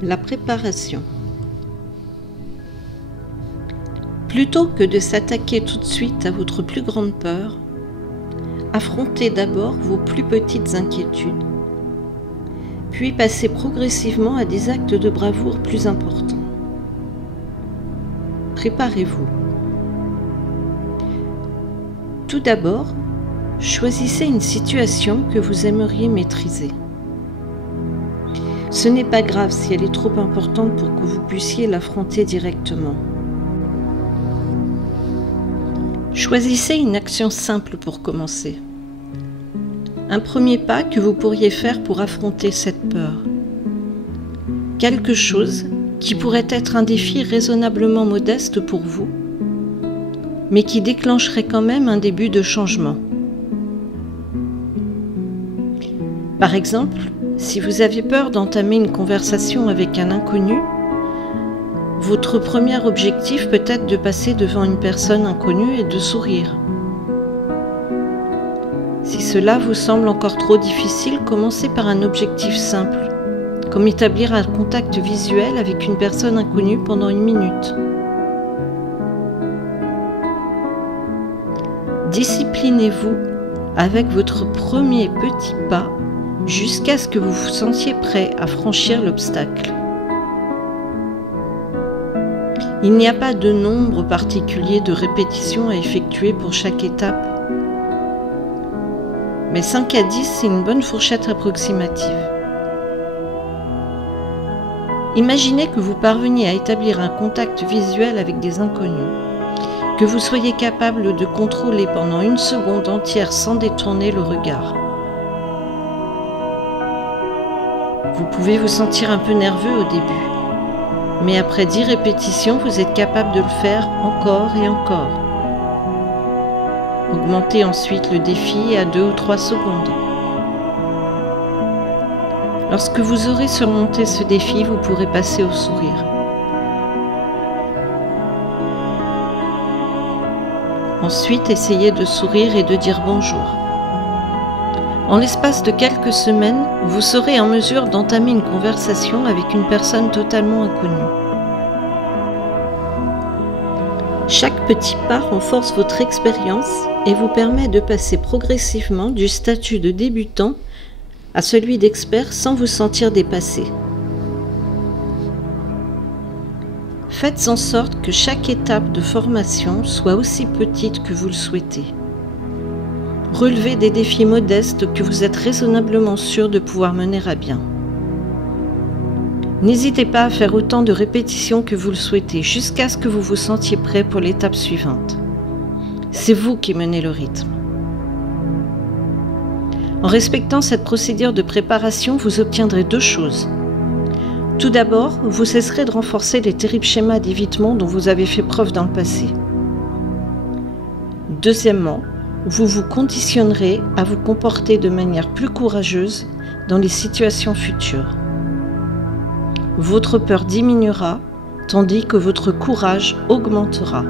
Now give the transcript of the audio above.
La préparation. Plutôt que de s'attaquer tout de suite à votre plus grande peur, affrontez d'abord vos plus petites inquiétudes, puis passez progressivement à des actes de bravoure plus importants. Préparez-vous. Tout d'abord, choisissez une situation que vous aimeriez maîtriser. Ce n'est pas grave si elle est trop importante pour que vous puissiez l'affronter directement. Choisissez une action simple pour commencer. Un premier pas que vous pourriez faire pour affronter cette peur. Quelque chose qui pourrait être un défi raisonnablement modeste pour vous, mais qui déclencherait quand même un début de changement. Par exemple, si vous avez peur d'entamer une conversation avec un inconnu, votre premier objectif peut être de passer devant une personne inconnue et de sourire. Si cela vous semble encore trop difficile, commencez par un objectif simple, comme établir un contact visuel avec une personne inconnue pendant 1 minute. Disciplinez-vous avec votre premier petit pas jusqu'à ce que vous vous sentiez prêt à franchir l'obstacle. Il n'y a pas de nombre particulier de répétitions à effectuer pour chaque étape, mais 5 à 10, c'est une bonne fourchette approximative. Imaginez que vous parveniez à établir un contact visuel avec des inconnus, que vous soyez capable de contrôler pendant 1 seconde entière sans détourner le regard. Vous pouvez vous sentir un peu nerveux au début, mais après 10 répétitions, vous êtes capable de le faire encore et encore. Augmentez ensuite le défi à 2 ou 3 secondes. Lorsque vous aurez surmonté ce défi, vous pourrez passer au sourire. Ensuite, essayez de sourire et de dire bonjour. En l'espace de quelques semaines, vous serez en mesure d'entamer une conversation avec une personne totalement inconnue. Chaque petit pas renforce votre expérience et vous permet de passer progressivement du statut de débutant à celui d'expert sans vous sentir dépassé. Faites en sorte que chaque étape de formation soit aussi petite que vous le souhaitez. Relevez des défis modestes que vous êtes raisonnablement sûr de pouvoir mener à bien. N'hésitez pas à faire autant de répétitions que vous le souhaitez jusqu'à ce que vous vous sentiez prêt pour l'étape suivante. C'est vous qui menez le rythme. En respectant cette procédure de préparation, vous obtiendrez 2 choses. Tout d'abord, vous cesserez de renforcer les terribles schémas d'évitement dont vous avez fait preuve dans le passé. Deuxièmement, vous vous conditionnerez à vous comporter de manière plus courageuse dans les situations futures. Votre peur diminuera, tandis que votre courage augmentera.